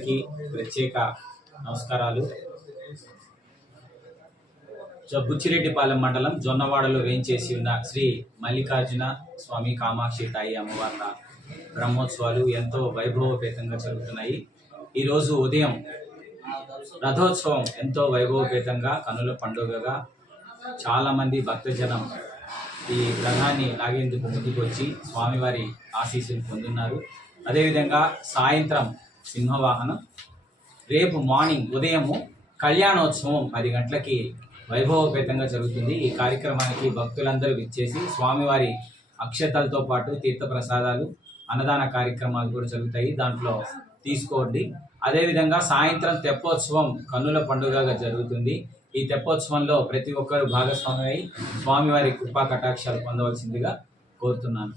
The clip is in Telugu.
అందరికీ ప్రత్యేక నమస్కారాలు. జ- బుచ్చిరెడ్డిపాలెం మండలం జొన్నవాడలో వేయించేసి ఉన్న శ్రీ మల్లికార్జున స్వామి కామాక్షి తాయి అమ్మవార్ల బ్రహ్మోత్సవాలు ఎంతో వైభవపేతంగా జరుగుతున్నాయి. ఈరోజు ఉదయం రథోత్సవం ఎంతో వైభవపేతంగా కనుల పండుగగా చాలామంది భక్తజనం ఈ రథాన్ని లాగేందుకు ముందుకొచ్చి స్వామివారి ఆశీస్సులు పొందున్నారు. అదేవిధంగా సాయంత్రం సింహవాహనం. రేపు మార్నింగ్ ఉదయము కళ్యాణోత్సవం పది గంటలకి వైభవపేతంగా జరుగుతుంది. ఈ కార్యక్రమానికి భక్తులందరూ విచ్చేసి స్వామివారి అక్షతలతో పాటు తీర్థప్రసాదాలు అన్నదాన కార్యక్రమాలు కూడా జరుగుతాయి. దాంట్లో తీసుకోండి. అదేవిధంగా సాయంత్రం తెప్పోత్సవం కన్నుల పండుగగా జరుగుతుంది. ఈ తెప్పోత్సవంలో ప్రతి ఒక్కరూ భాగస్వామి అయి స్వామివారి కృపా కటాక్షాలు పొందవలసిందిగా కోరుతున్నాను.